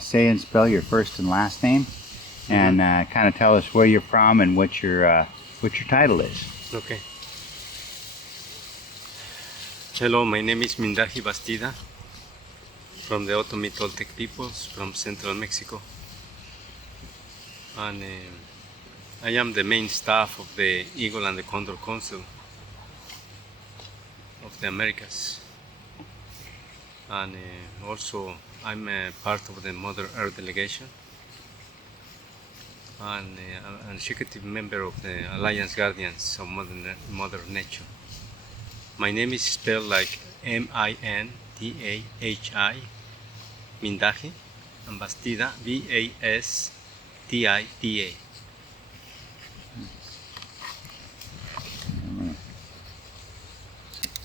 Say and spell your first and last name, and kind of tell us where you're from and what your title is. Okay. Hello, my name is Mindahi Bastida from the Otomi Toltec peoples from central Mexico, and I am the main staff of the Eagle and the Condor Council of the Americas, and also I'm a part of the Mother Earth delegation and an executive member of the Alliance Guardians of Mother Nature. My name is spelled like M-I-N-D-A-H-I, Mindahi, and Bastida, B-A-S-T-I-D-A.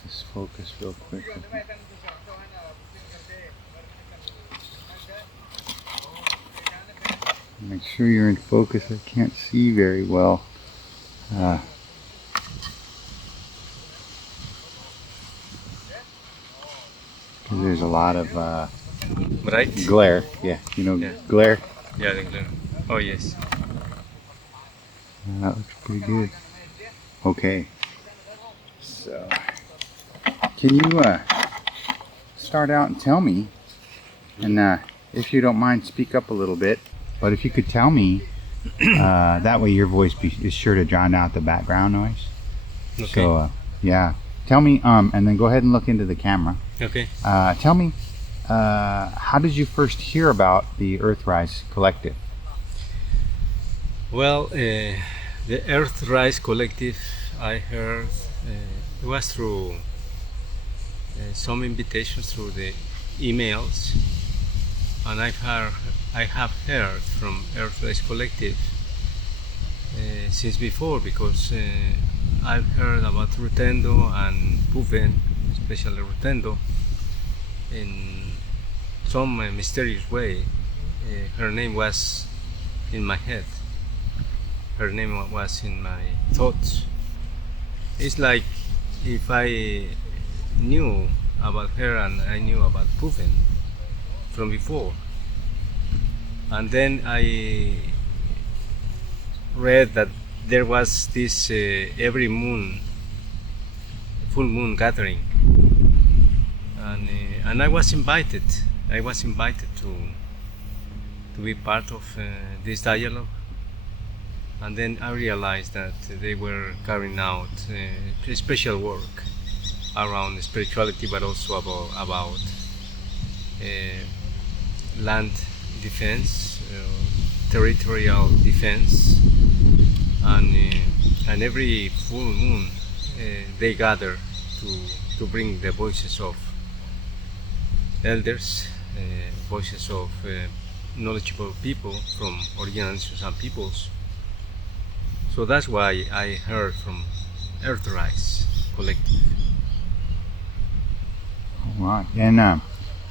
Just focus real quick. Make sure you're in focus. I can't see very well. Because there's a lot of Right? glare. Yeah, glare. Yeah, the glare. Oh, yes. That looks pretty good. Okay. So, can you start out and tell me, and if you don't mind, speak up a little bit, but if you could tell me, that way your voice is sure to drown out the background noise. Okay. So, yeah. Tell me, and then go ahead and look into the camera. Okay. Tell me, how did you first hear about the Earthrise Collective? Well, the Earthrise Collective, I heard, it was through some invitations through the emails, and I have heard from Earthrise Collective since before, because I've heard about Rutendo and Puven, especially Rutendo, in some mysterious way. Her name was in my head. Her name was in my thoughts. It's like if I knew about her and I knew about Puven from before. And then I read that there was this every moon, full moon gathering, and I was invited. I was invited to be part of this dialogue, and then I realized that they were carrying out special work around spirituality, but also about land defense, territorial defense, and every full moon they gather to bring the voices of elders, voices of knowledgeable people from original nations and peoples. So that's why I heard from Earthrise Collective. All right. And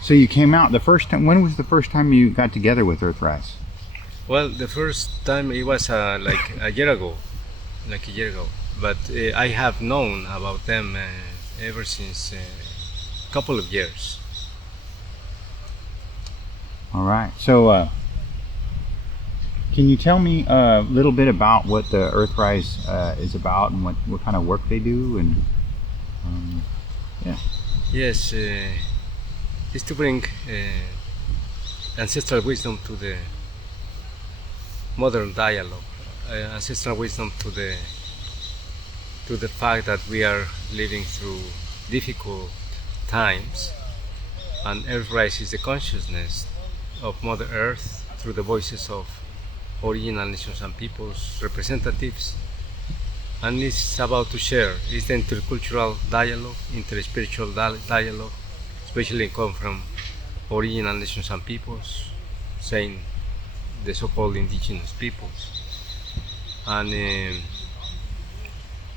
so you came out the first time. When was the first time you got together with Earthrise? Well, the first time it was like a year ago, But I have known about them ever since a couple of years. All right. So, can you tell me a little bit about what the Earthrise is about and what kind of work they do? And yeah. Yes, it's to bring ancestral wisdom to the modern dialogue, ancestral wisdom to the fact that we are living through difficult times, and Earthrise is the consciousness of Mother Earth through the voices of original nations and peoples representatives, and it's about to share. It's the intercultural dialogue, interspiritual dialogue, especially come from original nations and peoples, saying the so-called indigenous peoples, and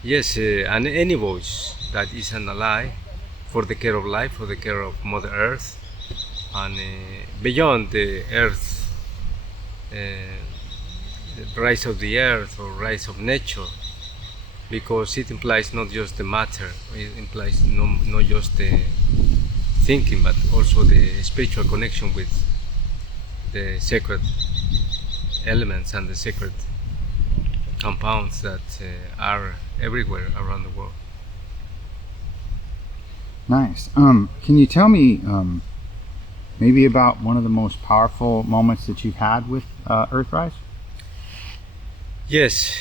yes, and any voice that is an ally for the care of life, for the care of Mother Earth, and beyond the Earth, the rise of the Earth or rise of nature, because it implies not just the matter, it implies not just the thinking, but also the spiritual connection with the sacred elements and the sacred compounds that are everywhere around the world. Nice. Can you tell me maybe about one of the most powerful moments that you've had with Earthrise? Yes,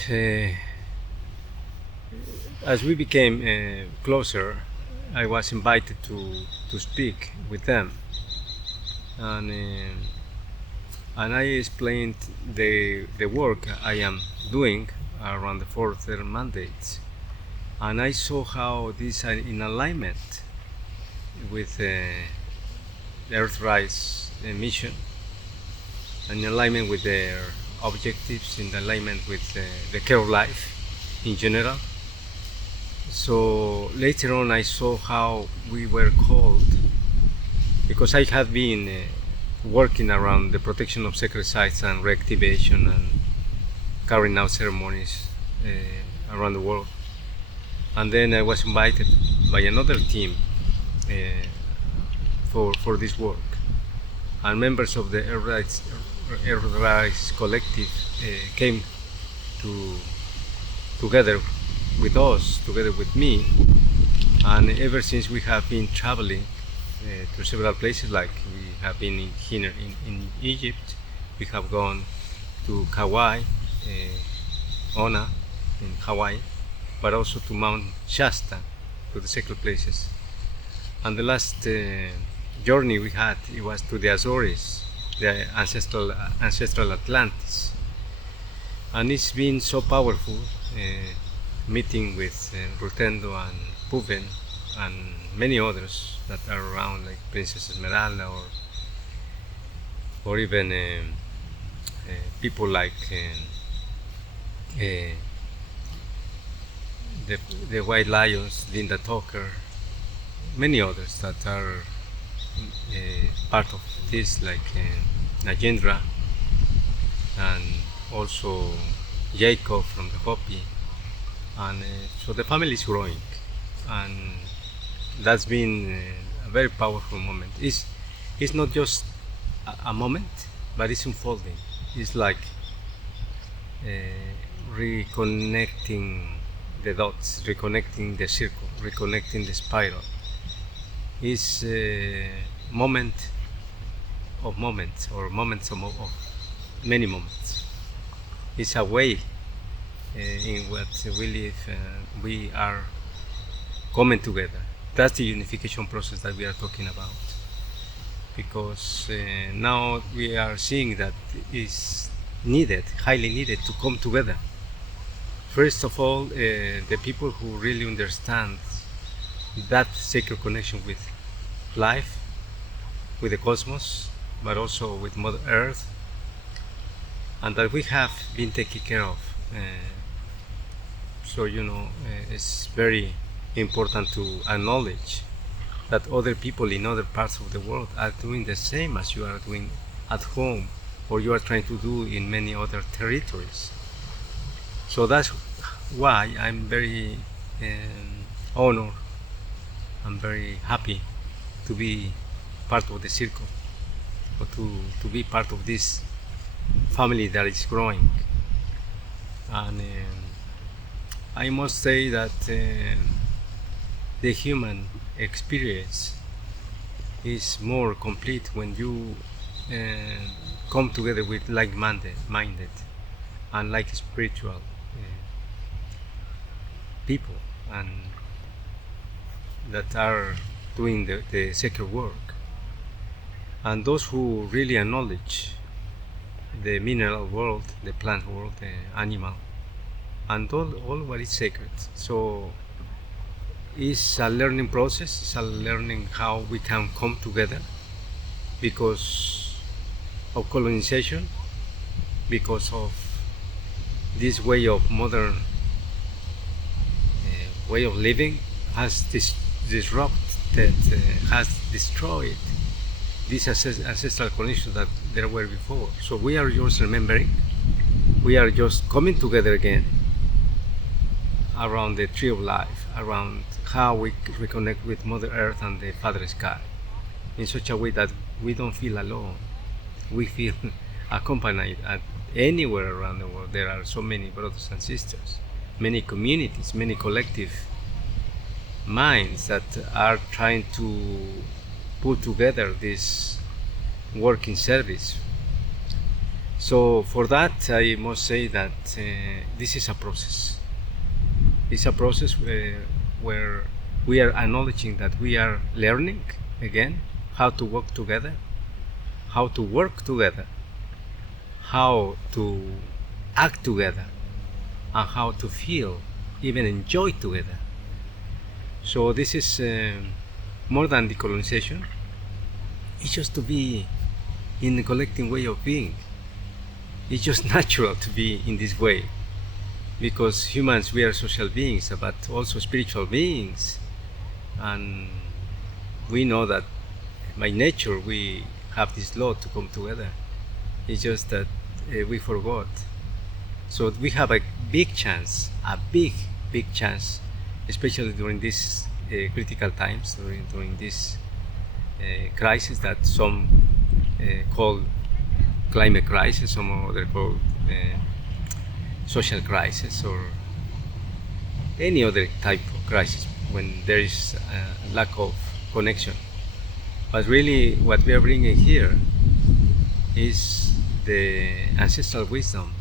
as we became closer, I was invited to speak with them, and I explained the work I am doing around the fourth mandates, and I saw how this in alignment with the Earthrise mission, in alignment with their objectives, in alignment with the care of life in general. So later on I saw how we were called, because I had been working around the protection of sacred sites and reactivation and carrying out ceremonies around the world. And then I was invited by another team for this work. And members of the Earthrise collective came together with us, together with me. And ever since we have been traveling to several places, like we have been here in Egypt, we have gone to Kauai, Ona in Hawaii, but also to Mount Shasta, to the sacred places. And the last journey we had, it was to the Azores, the ancestral Atlantis. And it's been so powerful meeting with Rutendo and Puven and many others that are around, like Princess Esmeralda, or even people like the White Lions, Linda Tucker, many others that are part of this, like Najendra, and also Jacob from the Hopi. And so the family is growing, and that's been a very powerful moment. It's not just a moment, but it's unfolding. It's like reconnecting the dots, reconnecting the circle, reconnecting the spiral. It's a moment of moments, or moments of many moments. It's a way in what we live, we are coming together. That's the unification process that we are talking about, because now we are seeing that it's needed, highly needed, to come together. First of all, the people who really understand that sacred connection with life, with the cosmos, but also with Mother Earth, and that we have been taken care of. So it's very important to acknowledge that other people in other parts of the world are doing the same as you are doing at home, or you are trying to do in many other territories. So that's why I'm very honored. I'm very happy to be part of the circle, or to be part of this family that is growing. And I must say that the human experience is more complete when you come together with like-minded and like spiritual people, and that are doing the sacred work, and those who really acknowledge the mineral world, the plant world, the animal, and all what is sacred. So it's a learning process. It's a learning how we can come together because of colonization, because of this way of modern way of living has disrupted, has destroyed this ancestral connection that there were before. So we are just remembering, we are just coming together again around the tree of life, around how we reconnect with Mother Earth and the Father Sky in such a way that we don't feel alone. we feel accompanied at anywhere around the world. There are so many brothers and sisters, many communities, many collective minds that are trying to put together this work in service. So for that, I must say that this is a process. It's a process where we are acknowledging that we are learning again how to work together, how to work together, how to act together, and how to feel, even enjoy together. So this is more than decolonization. It's just to be in the collective way of being. It's just natural to be in this way, because humans, we are social beings, but also spiritual beings, and we know that by nature we have this law to come together. It's just that we forgot. So we have a big chance, a big chance, especially during these critical times, during this crisis that some call climate crisis, some other call social crisis, or any other type of crisis when there is a lack of connection. But really what we are bringing here is the ancestral wisdom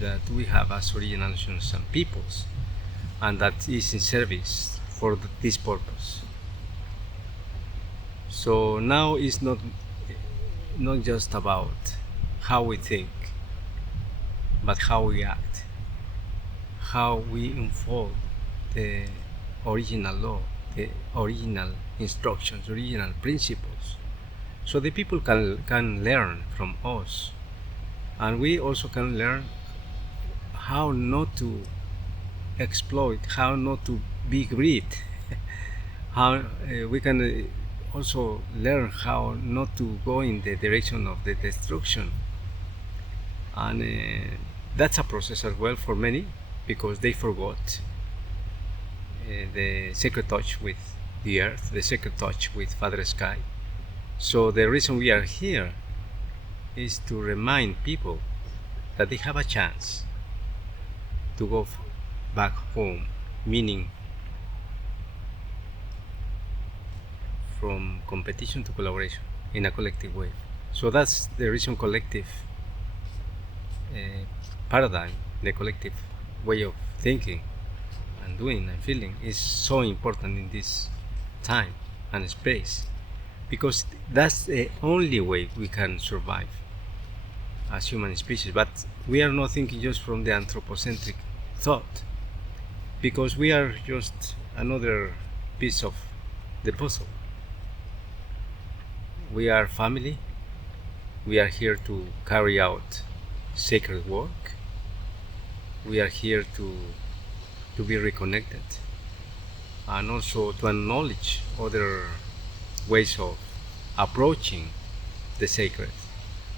that we have as original nations and peoples, and that is in service for this purpose. So now it's not just about how we think, but how we act, how we unfold the original law, the original instructions, original principles, so the people can learn from us, and we also can learn how not to exploit, how not to be greed, how we can also learn how not to go in the direction of the destruction. And that's a process as well for many, because they forgot the sacred touch with the earth, the sacred touch with Father Sky. So the reason we are here is to remind people that they have a chance to go back home, meaning from competition to collaboration in a collective way. So that's the reason collective paradigm, the collective way of thinking and doing and feeling is so important in this time and space, because that's the only way we can survive as human species. But we are not thinking just from the anthropocentric thought, because we are just another piece of the puzzle. We are family. We are here to carry out sacred work. We are here to be reconnected, and also to acknowledge other ways of approaching the sacred,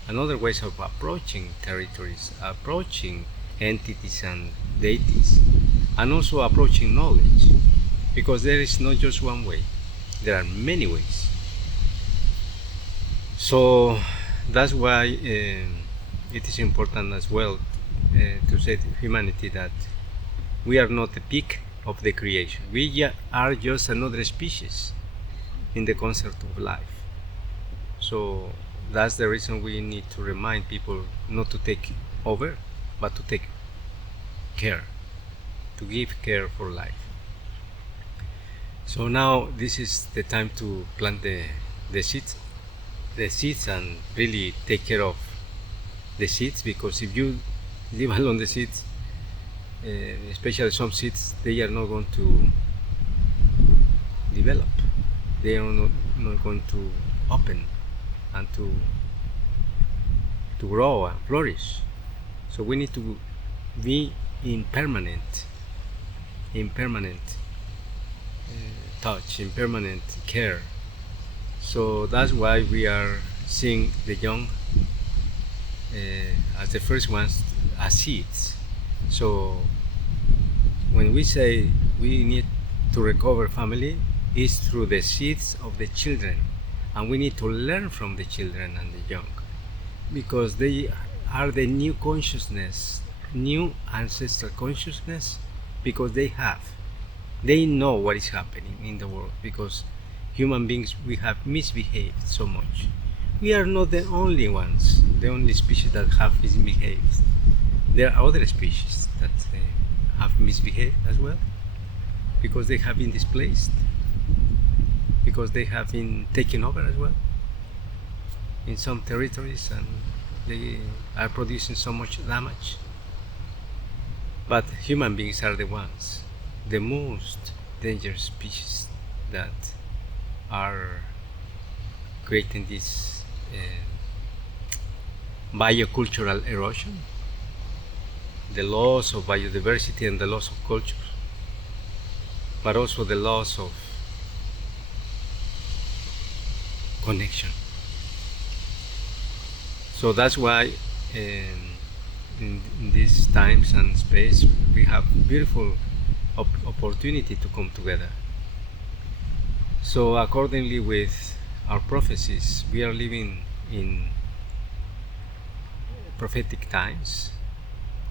and other ways of approaching territories, approaching entities and deities, and also approaching knowledge, because there is not just one way, there are many ways. So that's why it is important as well to say to humanity that we are not the peak of the creation. We are just another species in the concert of life. So that's the reason we need to remind people not to take over, but to take care, to give care for life. So now this is the time to plant the seeds and really take care of the seeds, because if you leave alone the seeds, especially some seeds, they are not going to develop, they are not going to open and to grow and flourish. So we need to be in permanent touch, in permanent care. So that's why we are seeing the young as the first ones as seeds. So when we say we need to recover family, it's through the seeds of the children, and we need to learn from the children and the young. because they are the new consciousness, new ancestral consciousness, because they know what is happening in the world, because human beings, we have misbehaved so much. We are not the only ones, the only species that have misbehaved. There are other species that have misbehaved as well, because they have been displaced, because they have been taken over as well in some territories, and they are producing so much damage. But human beings are the ones, the most dangerous species that are creating this biocultural erosion, the loss of biodiversity and the loss of culture, but also the loss of connection. So that's why in these times and space we have beautiful opportunity to come together. So accordingly with our prophecies, we are living in prophetic times,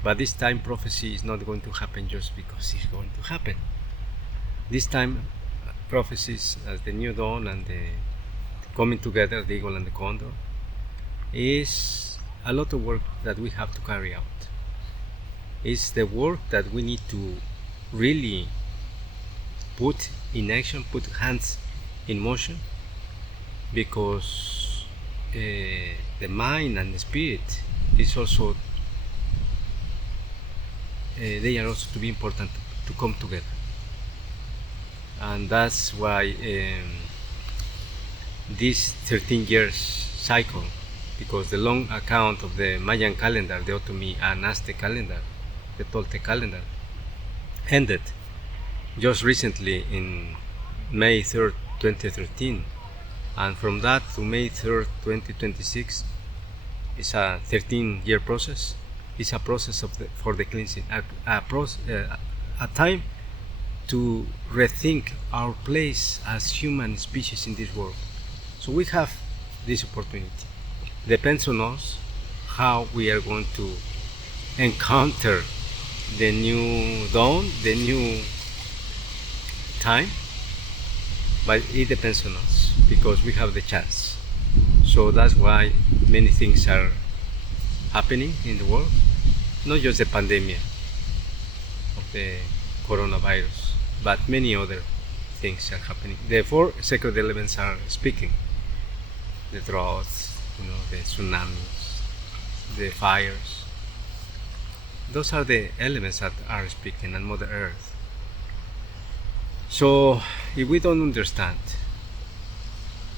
but this time prophecy is not going to happen just because it's going to happen. This time prophecies as the new dawn and the coming together, the eagle and the condor, is a lot of work that we have to carry out. It's the work that we need to really put in action, put hands in motion, because the mind and the spirit is also they are also to be important to come together. And that's why this 13 years cycle, because the long account of the Mayan calendar, the Otomi and Aztec calendar, the Toltec calendar, ended just recently in May 3rd, 2013. And from that to May 3rd, 2026 is a 13-year process. It's a process for the cleansing, a time to rethink our place as human species in this world. So we have this opportunity. Depends on us how we are going to encounter the new dawn, the new time, but it depends on us because we have the chance. So that's why many things are happening in the world, not just the pandemic of the coronavirus, but many other things are happening. The four sacred elements are speaking: the droughts, the tsunamis, the fires. Those are the elements that are speaking, and Mother Earth. So if we don't understand,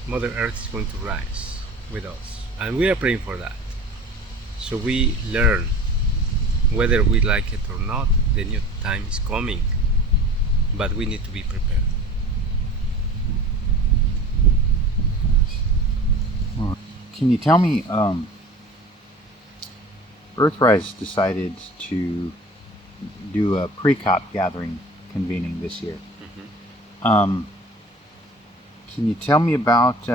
Mother Earth is going to rise with us, and we are praying for that. So we learn, whether we like it or not, the new time is coming, but we need to be prepared. Can you tell me, Earthrise decided to do a pre-COP gathering convening this year. Mm-hmm. Can you tell me about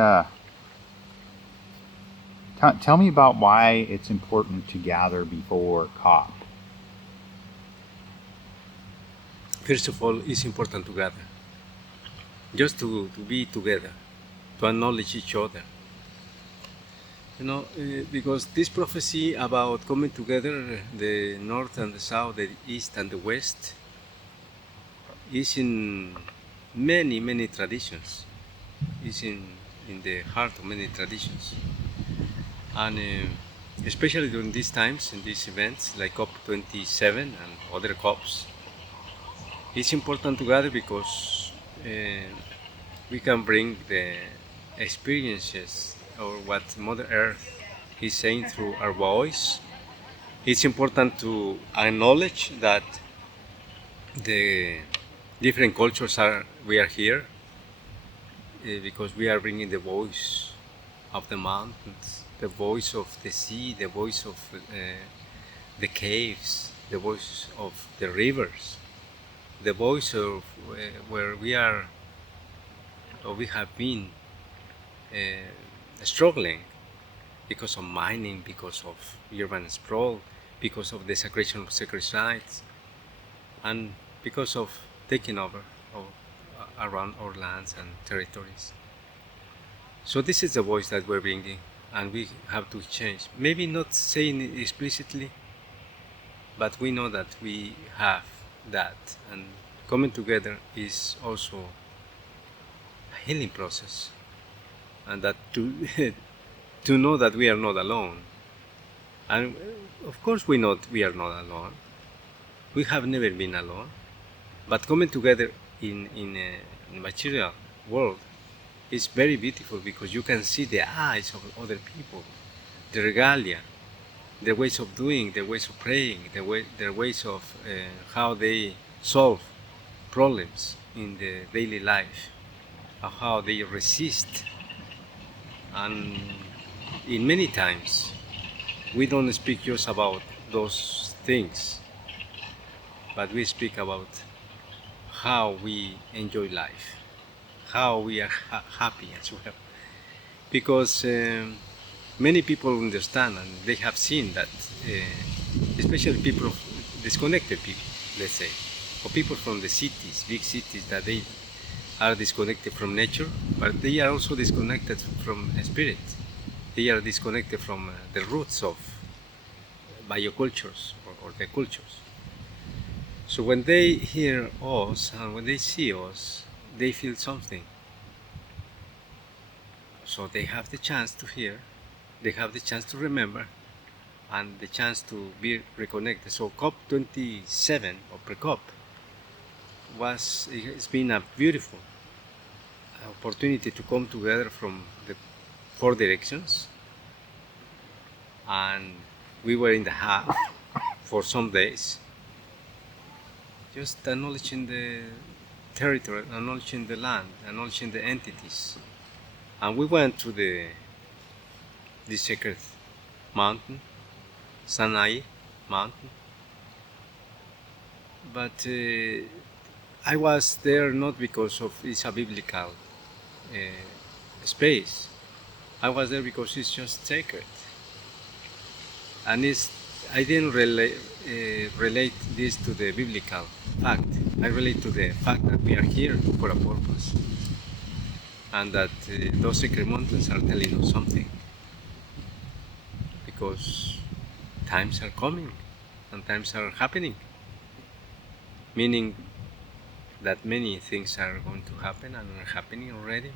tell me about why it's important to gather before COP? First of all, it's important to gather, just to be together, to acknowledge each other. Because this prophecy about coming together, the North and the South, the East and the West, is in many, many traditions. It's in the heart of many traditions. And especially during these times, in these events like COP27 and other COPs, it's important to gather because we can bring the experiences or what Mother Earth is saying through our voice. It's important to acknowledge that the different cultures we are here because we are bringing the voice of the mountains, the voice of the sea, the voice of the caves, the voice of the rivers, the voice of where we are, or we have been struggling because of mining, because of urban sprawl, because of desecration of sacred sites, and because of taking over of, around our lands and territories. So this is the voice that we're bringing, and we have to change. Maybe not saying it explicitly, but we know that we have that, and coming together is also a healing process, and that to to know that we are not alone. And of course we know we are not alone. We have never been alone. But coming together in a material world is very beautiful because you can see the eyes of other people, the regalia, their ways of doing, their ways of praying, their ways of how they solve problems in the daily life, of how they resist. And in many times, we don't speak just about those things, but we speak about how we enjoy life, how we are happy as well. Because many people understand and they have seen that, especially people, disconnected people, let's say, or people from the cities, big cities, that they are disconnected from nature, but they are also disconnected from spirit. They are disconnected from the roots of biocultures or the cultures. So when they hear us and when they see us, they feel something. So they have the chance to hear, they have the chance to remember, and the chance to be reconnected. So COP27 or pre-COP it's been a beautiful opportunity to come together from the four directions, and we were in the hub for some days, just acknowledging the territory, acknowledging the land, acknowledging the entities. And we went to the sacred mountain, Sinai mountain. But I was there not because of it's a biblical space. I was there because it's just sacred. And I didn't relate this to the biblical fact. I relate to the fact that we are here for a purpose. And that those sacred mountains are telling us something. Because times are coming and times are happening. Meaning that many things are going to happen and are happening already.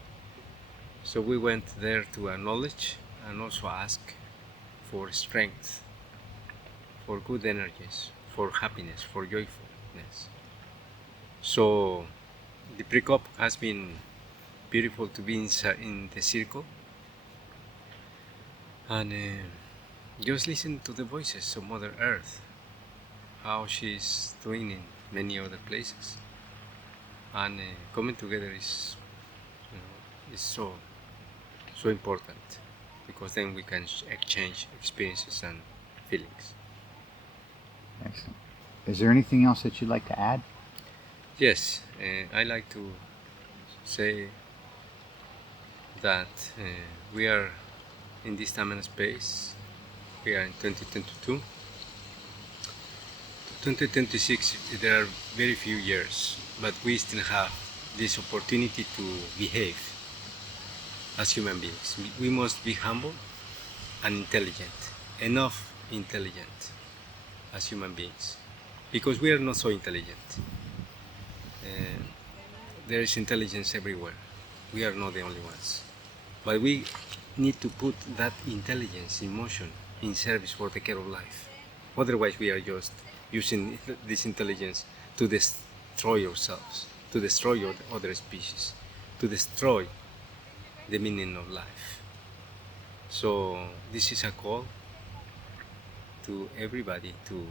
So we went there to acknowledge and also ask for strength, for good energies, for happiness, for joyfulness. So the pre-COP has been beautiful to be in the circle and just listen to the voices of Mother Earth, how she's doing in many other places. And coming together is, is so important, because then we can exchange experiences and feelings. Excellent. Is there anything else that you'd like to add? Yes, I like to say that we are in this time and space. We are in 2022. 2026, there are very few years, but we still have this opportunity to behave as human beings. We must be humble and intelligent, enough intelligent as human beings, because we are not so intelligent. There is intelligence everywhere. We are not the only ones, but we need to put that intelligence in motion, in service for the care of life. Otherwise, we are just using this intelligence to destroy ourselves, to destroy other species, to destroy the meaning of life. So this is a call to everybody, to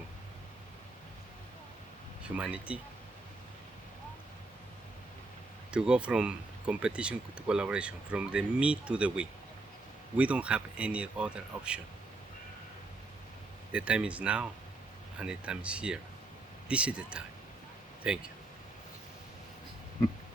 humanity, to go from competition to collaboration, from the me to the we. We don't have any other option. The time is now, and the time is here. This is the time. Thank you.